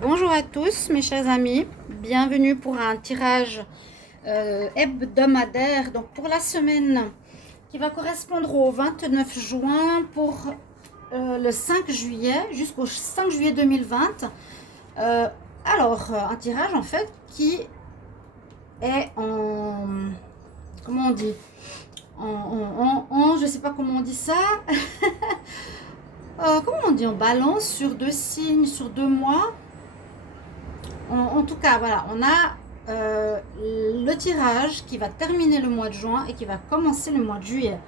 Bonjour à tous mes chers amis, bienvenue pour un tirage hebdomadaire donc pour la semaine qui va correspondre au 29 juin pour le 5 juillet jusqu'au 5 juillet 2020. Un tirage en fait qui est en, comment on dit, je sais pas comment on dit ça, comment on dit, en balance sur deux signes, sur 2 mois. En tout cas, voilà, on a le tirage qui va terminer le mois de juin et qui va commencer le mois de juillet.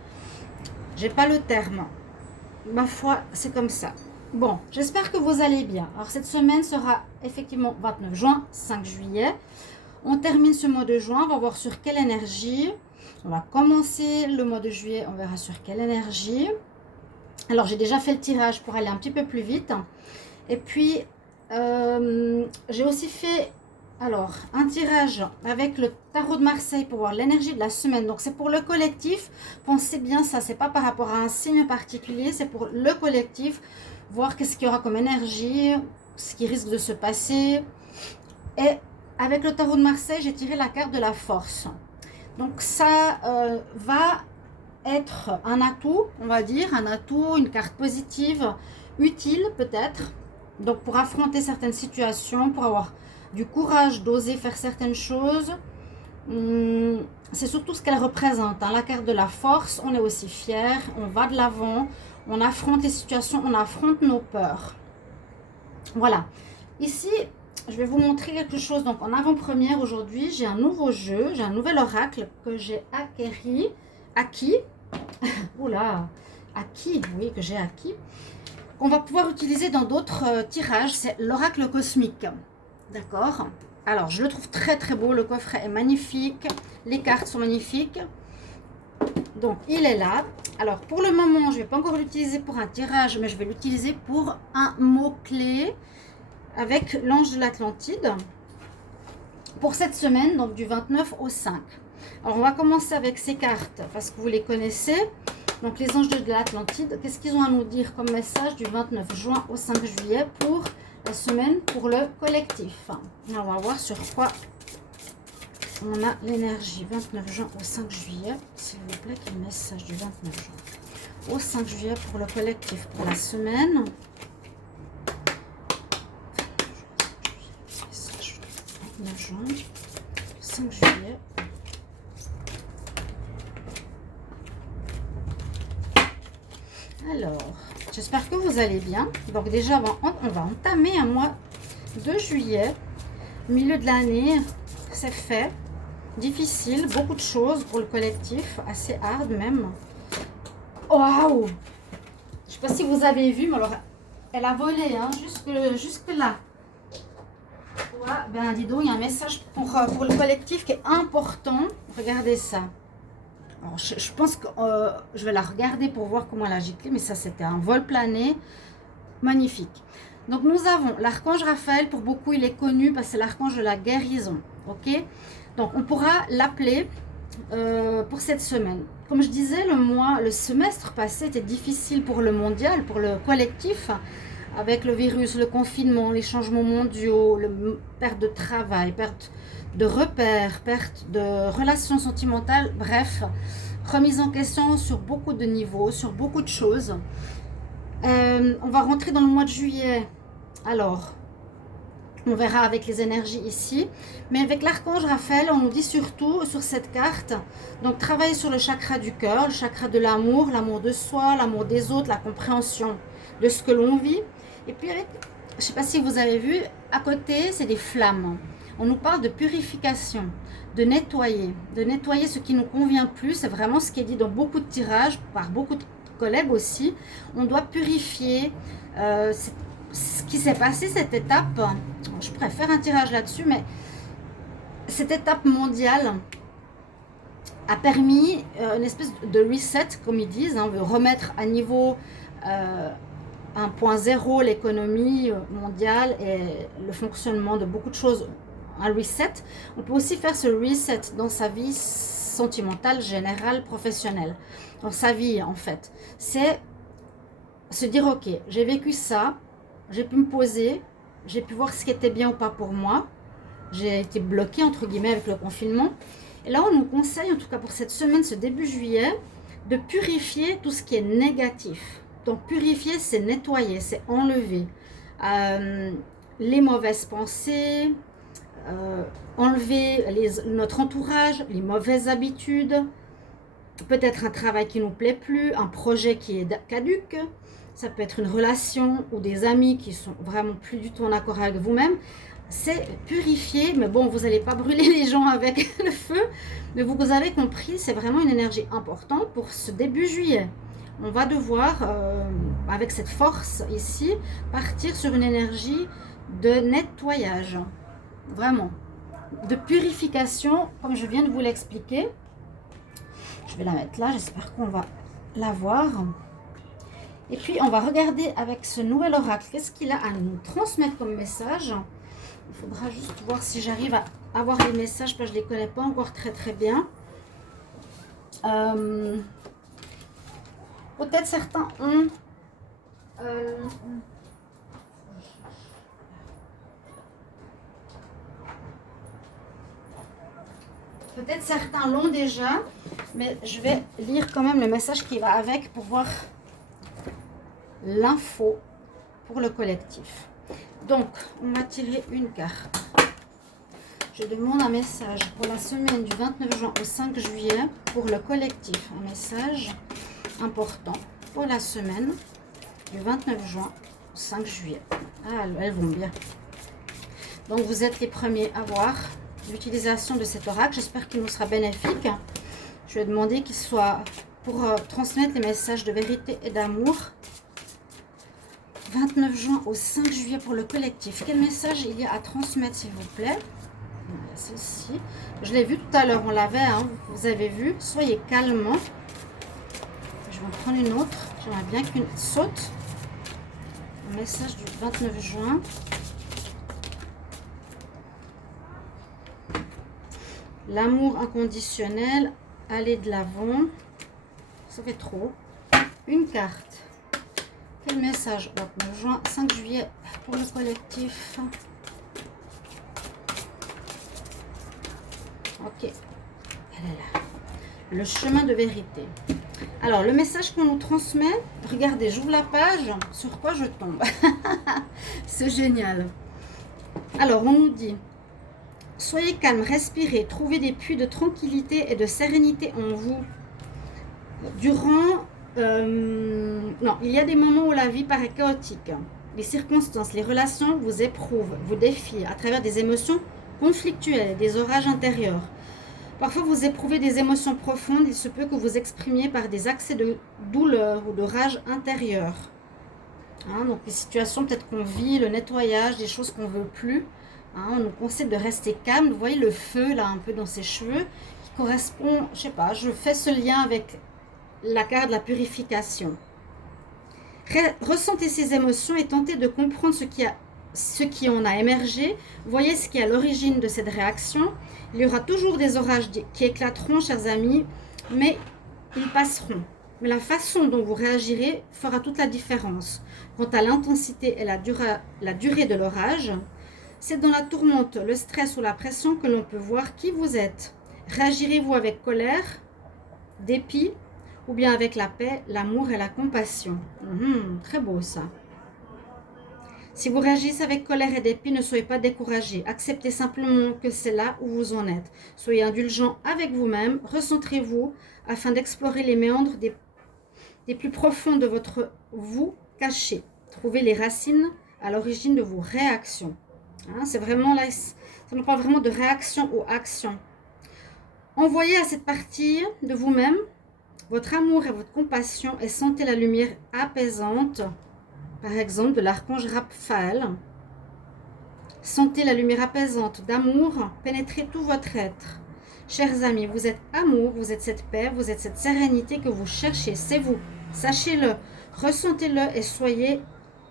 J'ai pas le terme. Ma foi, c'est comme ça. Bon, j'espère que vous allez bien. Alors, cette semaine sera effectivement 29 juin, 5 juillet. On termine ce mois de juin, on va voir sur quelle énergie. On va commencer le mois de juillet, on verra sur quelle énergie. Alors, j'ai déjà fait le tirage pour aller un petit peu plus vite. Et puis, j'ai aussi fait un tirage avec le tarot de Marseille pour voir l'énergie de la semaine. Donc c'est pour le collectif. Pensez bien ça, c'est pas par rapport à un signe particulier, c'est pour le collectif. Voir qu'est-ce qu'il y aura comme énergie, ce qui risque de se passer. Et avec le tarot de Marseille, j'ai tiré la carte de la force. Donc ça va être un atout, on va dire, un atout, une carte positive, utile peut-être. Donc pour affronter certaines situations, pour avoir du courage d'oser faire certaines choses. C'est surtout ce qu'elle représente, hein. La carte de la force, on est aussi fier, on va de l'avant, on affronte les situations, on affronte nos peurs. Voilà. Ici, je vais vous montrer quelque chose. Donc en avant-première aujourd'hui, j'ai un nouveau jeu, j'ai un nouvel oracle que j'ai acquis. Oula, acquis, oui, que j'ai acquis. Qu'on va pouvoir utiliser dans d'autres tirages, c'est l'oracle cosmique. D'accord. Alors, je le trouve très très beau, le coffret est magnifique, les cartes sont magnifiques. Donc, il est là. Alors, pour le moment, je ne vais pas encore l'utiliser pour un tirage, mais je vais l'utiliser pour un mot-clé avec l'ange de l'Atlantide pour cette semaine, donc du 29 au 5. Alors, on va commencer avec ces cartes parce que vous les connaissez. Donc, les anges de l'Atlantide, qu'est-ce qu'ils ont à nous dire comme message du 29 juin au 5 juillet pour la semaine pour le collectif? Alors, on va voir sur quoi on a l'énergie 29 juin au 5 juillet. S'il vous plaît, quel message du 29 juin au 5 juillet pour le collectif pour la semaine? Message 29 juin, 5 juillet. Alors, j'espère que vous allez bien. Donc déjà, on va entamer un mois de juillet, milieu de l'année, c'est fait. Difficile, beaucoup de choses pour le collectif, assez hard même. Waouh! Je ne sais pas si vous avez vu, mais alors, elle a volé, hein, jusque là. Ouais, ben dis donc, il y a un message pour le collectif qui est important. Regardez ça. Alors, je pense que je vais la regarder pour voir comment elle a giclé, mais ça c'était un vol plané magnifique. Donc nous avons l'archange Raphaël, pour beaucoup il est connu parce que c'est l'archange de la guérison, ok? Donc on pourra l'appeler pour cette semaine. Comme je disais, le semestre passé était difficile pour le mondial, pour le collectif, avec le virus, le confinement, les changements mondiaux, perte de travail, perte de repères, perte de relations sentimentales, bref, remise en question sur beaucoup de niveaux, sur beaucoup de choses. On va rentrer dans le mois de juillet. Alors, on verra avec les énergies ici. Mais avec l'archange Raphaël, on nous dit surtout sur cette carte, donc travailler sur le chakra du cœur, le chakra de l'amour de soi, l'amour des autres, la compréhension de ce que l'on vit. Et puis, avec, je ne sais pas si vous avez vu, à côté, c'est des flammes. On nous parle de purification, de nettoyer ce qui nous convient plus. C'est vraiment ce qui est dit dans beaucoup de tirages, par beaucoup de collègues aussi. On doit purifier ce qui s'est passé, cette étape. Je préfère un tirage là-dessus, mais cette étape mondiale a permis une espèce de reset, comme ils disent, hein, de remettre à niveau 1.0 l'économie mondiale et le fonctionnement de beaucoup de choses. Un reset. On peut aussi faire ce reset dans sa vie sentimentale, générale, professionnelle. Dans sa vie, en fait. C'est se dire, ok, j'ai vécu ça, j'ai pu me poser, j'ai pu voir ce qui était bien ou pas pour moi. J'ai été bloquée, entre guillemets, avec le confinement. Et là, on nous conseille, en tout cas pour cette semaine, ce début juillet, de purifier tout ce qui est négatif. Donc, purifier, c'est nettoyer, c'est enlever les mauvaises pensées, enlever notre entourage, les mauvaises habitudes, peut-être un travail qui ne nous plaît plus, un projet qui est caduque, ça peut être une relation ou des amis qui sont vraiment plus du tout en accord avec vous-même. C'est purifier, mais bon, vous n'allez pas brûler les gens avec le feu, mais vous avez compris, c'est vraiment une énergie importante pour ce début juillet. On va devoir, avec cette force ici, partir sur une énergie de nettoyage, vraiment, de purification, comme je viens de vous l'expliquer. Je vais la mettre là, j'espère qu'on va la voir. Et puis, on va regarder avec ce nouvel oracle, qu'est-ce qu'il a à nous transmettre comme message. Il faudra juste voir si j'arrive à avoir les messages, parce que je ne les connais pas encore très très bien. Peut-être certains ont... Peut-être certains l'ont déjà, mais je vais lire quand même le message qui va avec pour voir l'info pour le collectif. Donc, on va tirer une carte. Je demande un message pour la semaine du 29 juin au 5 juillet pour le collectif. Un message important pour la semaine du 29 juin au 5 juillet. Ah, elles vont bien. Donc, vous êtes les premiers à voir l'utilisation de cet oracle. J'espère qu'il nous sera bénéfique. Je vais demander qu'il soit pour transmettre les messages de vérité et d'amour. 29 juin au 5 juillet pour le collectif. Quel message il y a à transmettre, s'il vous plaît? Celle-ci. Je l'ai vu tout à l'heure, on l'avait, hein, vous avez vu. Soyez calme. Je vais en prendre une autre. J'aimerais bien qu'une saute. Un message du 29 juin. L'amour inconditionnel. Aller de l'avant. Ça fait trop. Une carte. Quel message? 29 juin, 5 juillet pour le collectif. Ok. Elle est là. Le chemin de vérité. Alors, le message qu'on nous transmet, regardez, j'ouvre la page, sur quoi je tombe. C'est génial. Alors, on nous dit, soyez calme, respirez, trouvez des puits de tranquillité et de sérénité en vous. Durant... non, il y a des moments où la vie paraît chaotique. Les circonstances, les relations vous éprouvent, vous défient à travers des émotions conflictuelles, des orages intérieurs. Parfois, vous éprouvez des émotions profondes. Il se peut que vous exprimiez par des accès de douleur ou de rage intérieure. Hein, donc, les situations peut-être qu'on vit, le nettoyage, des choses qu'on ne veut plus. Hein, on nous conseille de rester calme. Vous voyez le feu, là, un peu dans ses cheveux, qui correspond, je sais pas, je fais ce lien avec la carte de la purification. Ressentez ces émotions et tentez de comprendre ce qui en a émergé. Voyez ce qui est à l'origine de cette réaction. Il y aura toujours des orages qui éclateront, chers amis, mais ils passeront. Mais la façon dont vous réagirez fera toute la différence. Quant à l'intensité et la durée de l'orage, c'est dans la tourmente, le stress ou la pression que l'on peut voir qui vous êtes. Réagirez-vous avec colère, dépit, ou bien avec la paix, l'amour et la compassion? Très beau ça. Si vous réagissez avec colère et dépit, ne soyez pas découragés. Acceptez simplement que c'est là où vous en êtes. Soyez indulgents avec vous-même. Recentrez-vous afin d'explorer les méandres des plus profonds de votre vous caché. Trouvez les racines à l'origine de vos réactions. Hein, c'est vraiment là, ça nous parle vraiment de réaction ou action. Envoyez à cette partie de vous-même votre amour et votre compassion et sentez la lumière apaisante, par exemple de l'archange Raphaël. Sentez la lumière apaisante d'amour pénétrer tout votre être. Chers amis, vous êtes amour, vous êtes cette paix, vous êtes cette sérénité que vous cherchez, c'est vous. Sachez-le, ressentez-le et soyez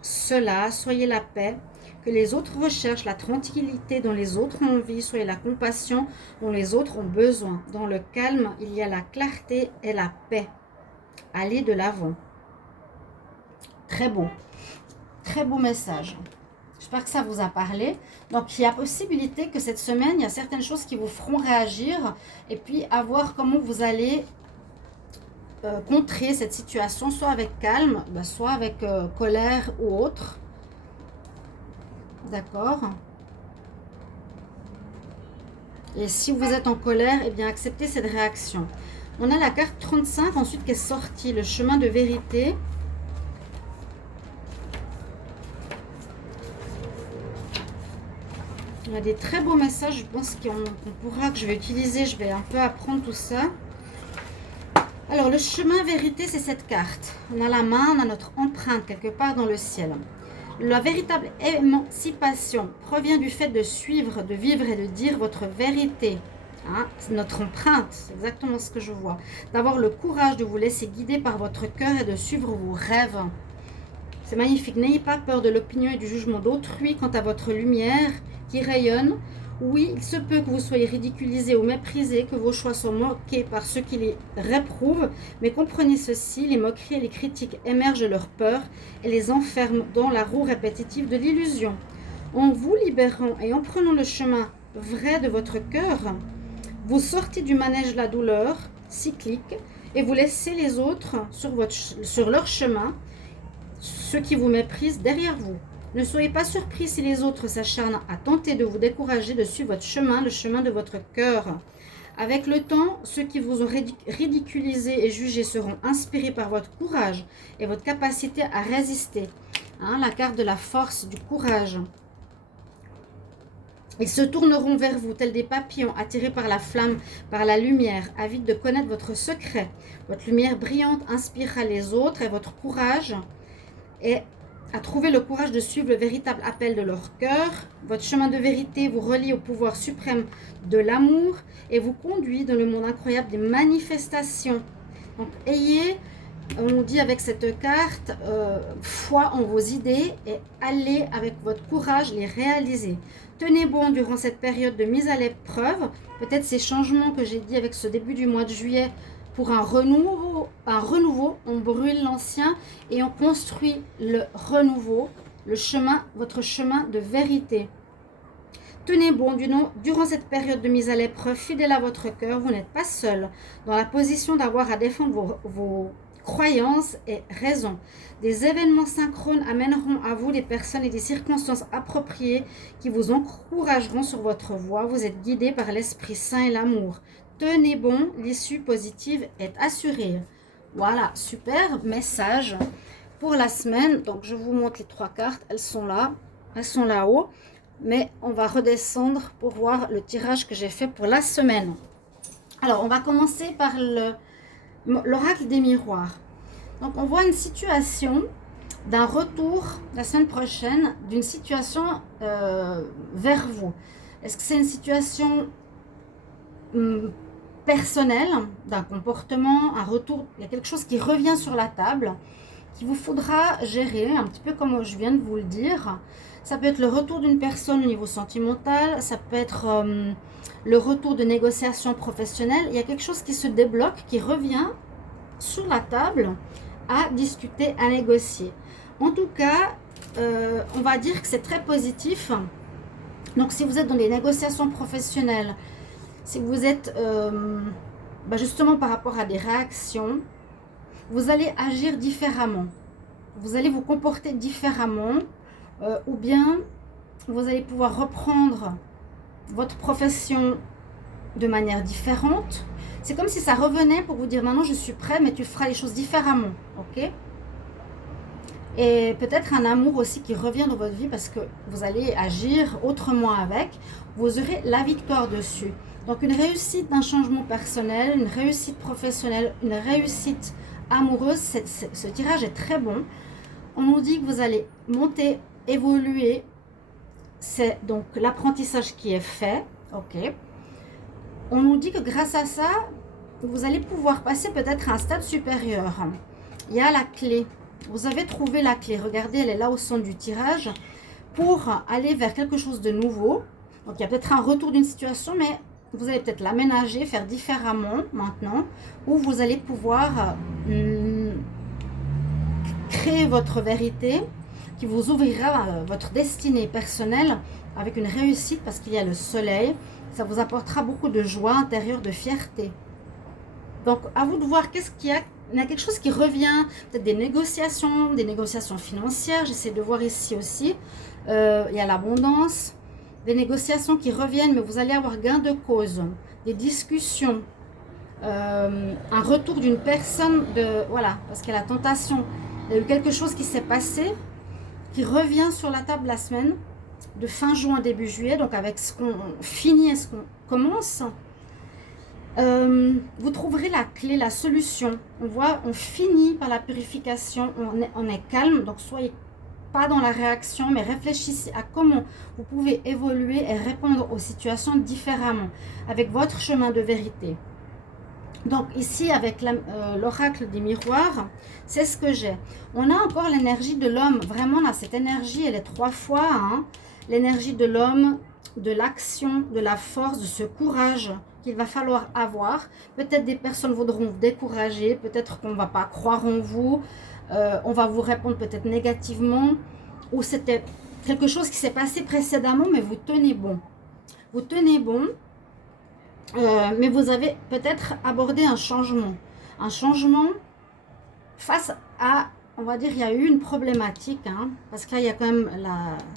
cela, soyez la paix que les autres recherchent, la tranquillité dont les autres ont envie, soyez la compassion dont les autres ont besoin. Dans le calme, il y a la clarté et la paix. Allez de l'avant. Très beau message. J'espère que ça vous a parlé. Donc, il y a possibilité que cette semaine, il y a certaines choses qui vous feront réagir. Et puis, à voir comment vous allez contrer cette situation, soit avec calme, soit avec colère ou autre. D'accord? Et si vous êtes en colère, eh bien, acceptez cette réaction. On a la carte 35 ensuite qui est sortie, le chemin de vérité. Il y a des très beaux messages, je pense que je vais utiliser, je vais un peu apprendre tout ça. Alors, le chemin vérité, c'est cette carte. On a la main, on a notre empreinte quelque part dans le ciel. La véritable émancipation provient du fait de suivre, de vivre et de dire votre vérité. Hein, c'est notre empreinte, c'est exactement ce que je vois. D'avoir le courage de vous laisser guider par votre cœur et de suivre vos rêves. C'est magnifique. N'ayez pas peur de l'opinion et du jugement d'autrui quant à votre lumière qui rayonne. Oui, il se peut que vous soyez ridiculisé ou méprisé, que vos choix soient moqués par ceux qui les réprouvent, mais comprenez ceci, les moqueries et les critiques émergent de leur peur et les enferment dans la roue répétitive de l'illusion. En vous libérant et en prenant le chemin vrai de votre cœur, vous sortez du manège de la douleur cyclique et vous laissez les autres sur leur chemin, ceux qui vous méprisent derrière vous. Ne soyez pas surpris si les autres s'acharnent à tenter de vous décourager de suivre votre chemin, le chemin de votre cœur. Avec le temps, ceux qui vous ont ridiculisé et jugé seront inspirés par votre courage et votre capacité à résister. Hein, la carte de la force, du courage. Ils se tourneront vers vous, tels des papillons attirés par la flamme, par la lumière, avides de connaître votre secret. Votre lumière brillante inspirera les autres et votre courage est à trouver le courage de suivre le véritable appel de leur cœur. Votre chemin de vérité vous relie au pouvoir suprême de l'amour et vous conduit dans le monde incroyable des manifestations. Donc, ayez, on dit avec cette carte, foi en vos idées et allez avec votre courage les réaliser. Tenez bon durant cette période de mise à l'épreuve. Peut-être ces changements que j'ai dit avec ce début du mois de juillet. Pour un renouveau, on brûle l'ancien et on construit le renouveau, le chemin, votre chemin de vérité. Tenez bon durant cette période de mise à l'épreuve, fidèle à votre cœur, vous n'êtes pas seul dans la position d'avoir à défendre vos croyances et raisons. Des événements synchrones amèneront à vous des personnes et des circonstances appropriées qui vous encourageront sur votre voie. Vous êtes guidé par l'Esprit Saint et l'amour. Tenez bon, l'issue positive est assurée. Voilà, super message pour la semaine. Donc, je vous montre les 3 cartes. Elles sont là. Elles sont là-haut. Mais on va redescendre pour voir le tirage que j'ai fait pour la semaine. Alors, on va commencer par l'oracle des miroirs. Donc, on voit une situation d'un retour la semaine prochaine, d'une situation vers vous. Est-ce que c'est une situation personnel, d'un comportement, un retour, il y a quelque chose qui revient sur la table, qu'il vous faudra gérer, un petit peu comme je viens de vous le dire. Ça peut être le retour d'une personne au niveau sentimental, ça peut être le retour de négociations professionnelles. Il y a quelque chose qui se débloque, qui revient sur la table à discuter, à négocier. En tout cas, on va dire que c'est très positif. Donc, si vous êtes dans des négociations professionnelles, si vous êtes justement par rapport à des réactions, vous allez agir différemment. Vous allez vous comporter différemment ou bien vous allez pouvoir reprendre votre profession de manière différente. C'est comme si ça revenait pour vous dire maintenant je suis prêt, mais tu feras les choses différemment. Ok ? Et peut-être un amour aussi qui revient dans votre vie parce que vous allez agir autrement avec. Vous aurez la victoire dessus. Donc une réussite d'un changement personnel, une réussite professionnelle, une réussite amoureuse, ce tirage est très bon. On nous dit que vous allez monter, évoluer. C'est donc l'apprentissage qui est fait. Ok. On nous dit que grâce à ça, vous allez pouvoir passer peut-être à un stade supérieur. Il y a la clé. Vous avez trouvé la clé. Regardez, elle est là au centre du tirage. Pour aller vers quelque chose de nouveau. Donc il y a peut-être un retour d'une situation, mais vous allez peut-être l'aménager, faire différemment maintenant, ou vous allez pouvoir créer votre vérité. qui vous ouvrira votre destinée personnelle avec une réussite parce qu'il y a le soleil. Ça vous apportera beaucoup de joie intérieure, de fierté. Donc, à vous de voir qu'est-ce qu'il y a. Il y a quelque chose qui revient, peut-être des négociations financières. J'essaie de voir ici aussi. Il y a l'abondance, des négociations qui reviennent, mais vous allez avoir gain de cause, des discussions, un retour d'une personne, voilà, parce qu'il y a la tentation. Il y a eu quelque chose qui s'est passé, qui revient sur la table la semaine, de fin juin, début juillet, donc avec ce qu'on finit et ce qu'on commence. Vous trouverez la clé, la solution. On finit par la purification, on est calme, donc soyez pas dans la réaction, mais réfléchissez à comment vous pouvez évoluer et répondre aux situations différemment, avec votre chemin de vérité. Donc ici, avec l'oracle des miroirs, c'est ce que j'ai. On a encore l'énergie de l'homme, vraiment là, cette énergie, elle est 3 fois, hein, l'énergie de l'homme, de l'action, de la force, de ce courage qu'il va falloir avoir. Peut-être des personnes voudront vous décourager, peut-être qu'on ne va pas croire en vous, on va vous répondre peut-être négativement, ou c'était quelque chose qui s'est passé précédemment, mais vous tenez bon. Vous tenez bon, mais vous avez peut-être abordé un changement face à, on va dire, il y a eu une problématique, hein, parce que là, il y a quand même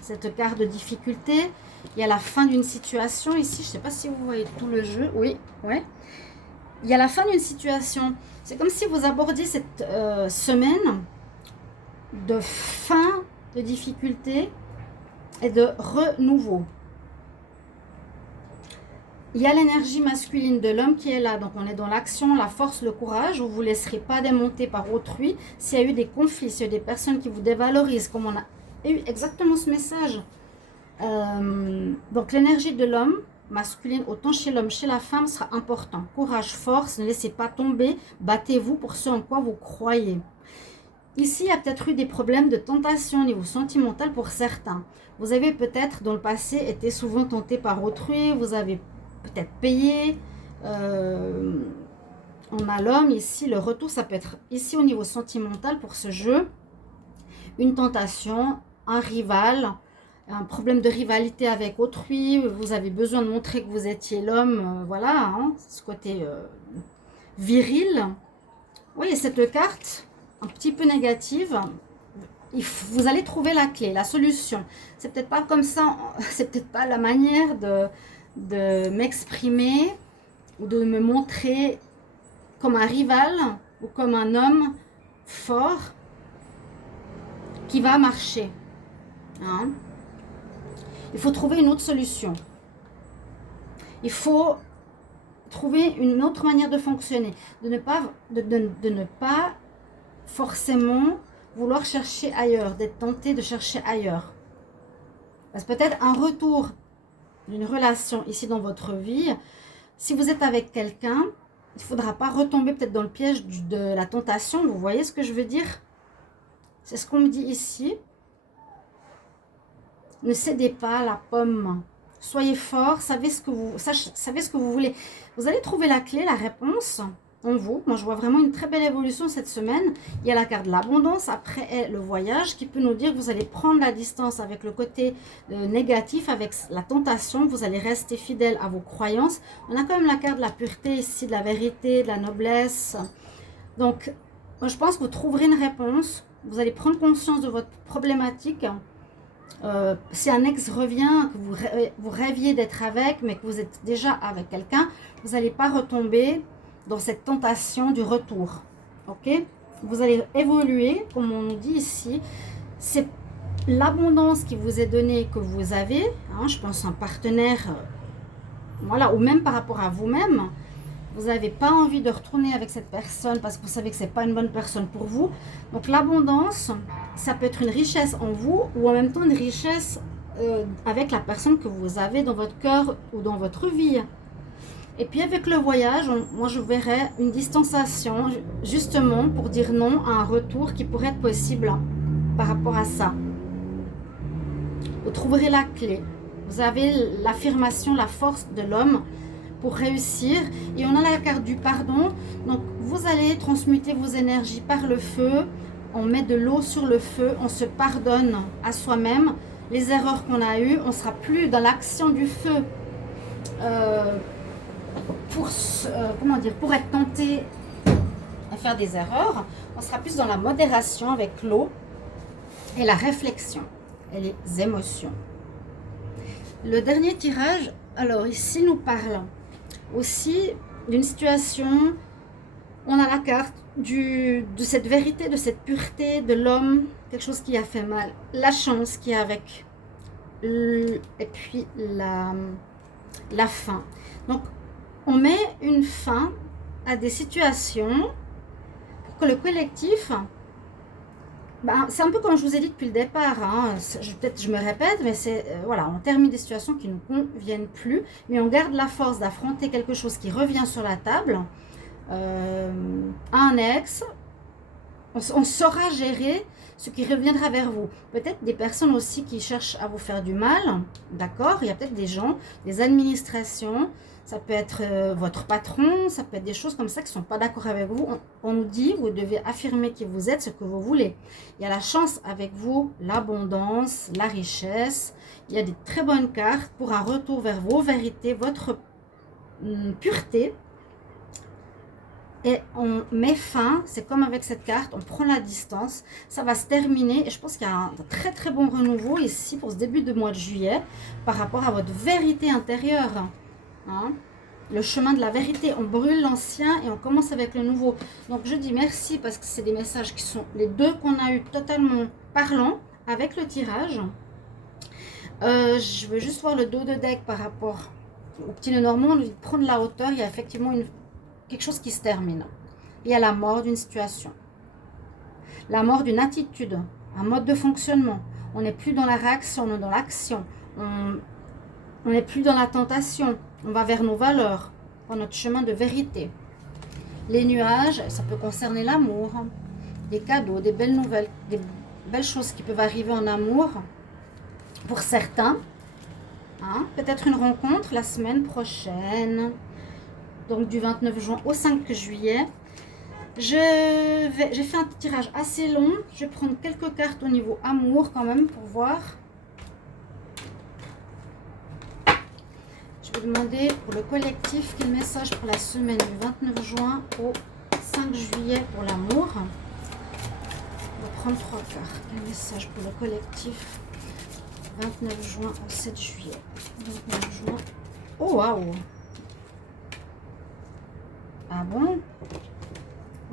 cette carte de difficulté. Il y a la fin d'une situation ici. Je ne sais pas si vous voyez tout le jeu. Oui, ouais. Il y a la fin d'une situation. C'est comme si vous abordiez cette semaine de fin de difficulté et de renouveau. Il y a l'énergie masculine de l'homme qui est là. Donc, on est dans l'action, la force, le courage. Vous ne vous laisserez pas démonter par autrui. S'il y a eu des conflits, s'il y a eu des personnes qui vous dévalorisent, comme on a eu exactement ce message. Donc, l'énergie de l'homme masculine, autant chez l'homme, chez la femme, sera important. Courage, force, ne laissez pas tomber. Battez-vous pour ce en quoi vous croyez. Ici, il y a peut-être eu des problèmes de tentation au niveau sentimental pour certains. Vous avez peut-être, dans le passé, été souvent tenté par autrui. Vous avez peut-être payé. On a l'homme ici, le retour, ça peut être ici au niveau sentimental pour ce jeu. Une tentation, un rival, un problème de rivalité avec autrui. Vous avez besoin de montrer que vous étiez l'homme. Voilà, hein, ce côté viril. Oui, cette carte, un petit peu négative. Vous allez trouver la clé, la solution. C'est peut-être pas comme ça, c'est peut-être pas la manière de m'exprimer ou de me montrer comme un rival ou comme un homme fort qui va marcher. Hein? Il faut trouver une autre solution. Il faut trouver une autre manière de fonctionner, de ne pas forcément vouloir chercher ailleurs, d'être tenté de chercher ailleurs. Parce que peut-être un retour d'une relation ici dans votre vie, si vous êtes avec quelqu'un, il ne faudra pas retomber peut-être dans le piège de la tentation. Vous voyez ce que je veux dire? C'est ce qu'on me dit ici. Ne cédez pas à la pomme. Soyez fort, savez ce que vous voulez. Vous allez trouver la clé, la réponse en vous. Moi, je vois vraiment une très belle évolution cette semaine. Il y a la carte de l'abondance. Après est le voyage qui peut nous dire que vous allez prendre la distance avec le côté négatif, avec la tentation. Vous allez rester fidèle à vos croyances. On a quand même la carte de la pureté ici, de la vérité, de la noblesse. Donc, moi, je pense que vous trouverez une réponse. Vous allez prendre conscience de votre problématique. Si un ex revient, que vous rêviez d'être avec, mais que vous êtes déjà avec quelqu'un, vous n'allez pas retomber dans cette tentation du retour. Ok? Vous allez évoluer, comme on nous dit ici. C'est l'abondance qui vous est donnée, que vous avez. Hein, je pense un partenaire, voilà, ou même par rapport à vous-même. Vous n'avez pas envie de retourner avec cette personne parce que vous savez que ce n'est pas une bonne personne pour vous. Donc l'abondance, ça peut être une richesse en vous ou en même temps une richesse avec la personne que vous avez dans votre cœur ou dans votre vie. Et puis avec le voyage, moi je verrais une distanciation justement pour dire non à un retour qui pourrait être possible par rapport à ça. Vous trouverez la clé. Vous avez l'affirmation, la force de l'homme pour réussir. Et on a la carte du pardon. Donc vous allez transmuter vos énergies par le feu, on met de l'eau sur le feu, on se pardonne à soi-même les erreurs qu'on a eues, on ne sera plus dans l'action du feu comment dire, pour être tenté à faire des erreurs, on sera plus dans la modération avec l'eau et la réflexion et les émotions. Le dernier tirage, alors ici nous parlons aussi d'une situation, on a la carte de cette vérité, de cette pureté de l'homme, quelque chose qui a fait mal, la chance qui est avec, et puis la fin. Donc on met une fin à des situations pour que le collectif, c'est un peu comme je vous ai dit depuis le départ, hein, peut-être je me répète, mais c'est voilà, on termine des situations qui ne nous conviennent plus, mais on garde la force d'affronter quelque chose qui revient sur la table, un ex, on saura gérer ce qui reviendra vers vous. Peut-être des personnes aussi qui cherchent à vous faire du mal, d'accord? Il y a peut-être des gens, des administrations, ça peut être votre patron, ça peut être des choses comme ça qui ne sont pas d'accord avec vous. On nous dit, vous devez affirmer qui vous êtes, ce que vous voulez. Il y a la chance avec vous, l'abondance, la richesse. Il y a des très bonnes cartes pour un retour vers vos vérités, votre pureté. Et on met fin, c'est comme avec cette carte, on prend la distance, ça va se terminer. Et je pense qu'il y a un très très bon renouveau ici pour ce début de mois de juillet par rapport à votre vérité intérieure. Hein? Le chemin de la vérité, on brûle l'ancien et on commence avec le nouveau. Donc je dis merci parce que c'est des messages qui sont les deux qu'on a eu totalement parlants avec le tirage. Je veux juste voir le dos de deck par rapport au petit Lenormand. On lui dit de prendre la hauteur, il y a effectivement quelque chose qui se termine. Il y a la mort d'une situation, la mort d'une attitude, un mode de fonctionnement. On n'est plus dans la réaction, on est dans l'action. On n'est plus dans la tentation. On va vers nos valeurs, dans notre chemin de vérité. Les nuages, ça peut concerner l'amour, des cadeaux, des belles nouvelles, des belles choses qui peuvent arriver en amour pour certains. Hein? Peut-être une rencontre la semaine prochaine, donc du 29 juin au 5 juillet. J'ai fait un tirage assez long. Je vais prendre quelques cartes au niveau amour quand même pour voir. Je vais demander pour le collectif quel message pour la semaine du 29 juin au 5 juillet pour l'amour. On va prendre 3 cartes. Quel message pour le collectif 29 juin au 7 juillet. 29 juin. Oh waouh! Ah bon?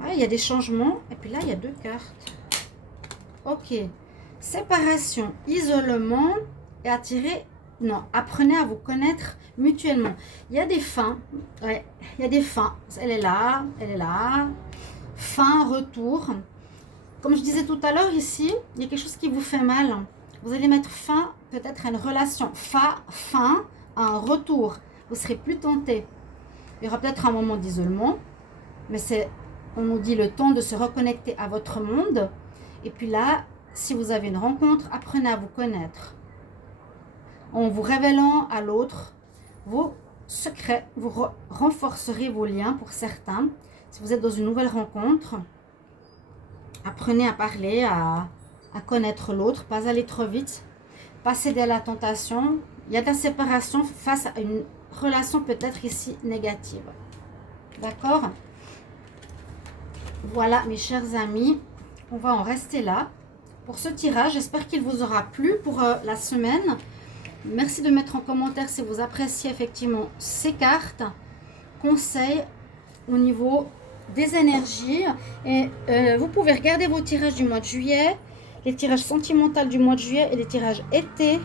Ouais, il y a des changements. Et puis là, il y a 2 cartes. Ok. Séparation, isolement et attirer. Non, apprenez à vous connaître mutuellement. Il y a des fins. Ouais, il y a des fins. Elle est là, elle est là. Fin, retour. Comme je disais tout à l'heure ici, il y a quelque chose qui vous fait mal. Vous allez mettre fin peut-être à une relation. Fin à un retour. Vous serez plus tenté. Il y aura peut-être un moment d'isolement. Mais on nous dit le temps de se reconnecter à votre monde. Et puis là, si vous avez une rencontre, apprenez à vous connaître. En vous révélant à l'autre vos secrets, vous renforcerez vos liens pour certains. Si vous êtes dans une nouvelle rencontre, apprenez à parler, à connaître l'autre, pas aller trop vite, pas céder à la tentation. Il y a de la séparation face à une relation peut-être ici négative. D'accord? Voilà mes chers amis, on va en rester là pour ce tirage. J'espère qu'il vous aura plu pour la semaine. Merci de mettre en commentaire si vous appréciez effectivement ces cartes, conseils au niveau des énergies. Et vous pouvez regarder vos tirages du mois de juillet, les tirages sentimentaux du mois de juillet et les tirages été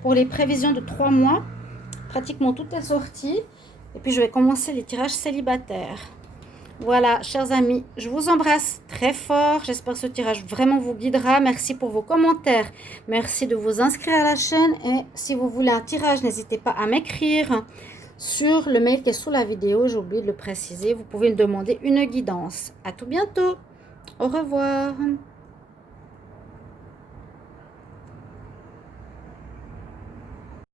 pour les prévisions de 3 mois. Pratiquement tout est sorti. Et puis je vais commencer les tirages célibataires. Voilà, chers amis, je vous embrasse très fort. J'espère que ce tirage vraiment vous guidera. Merci pour vos commentaires. Merci de vous inscrire à la chaîne. Et si vous voulez un tirage, n'hésitez pas à m'écrire sur le mail qui est sous la vidéo. J'ai oublié de le préciser. Vous pouvez me demander une guidance. À tout bientôt. Au revoir.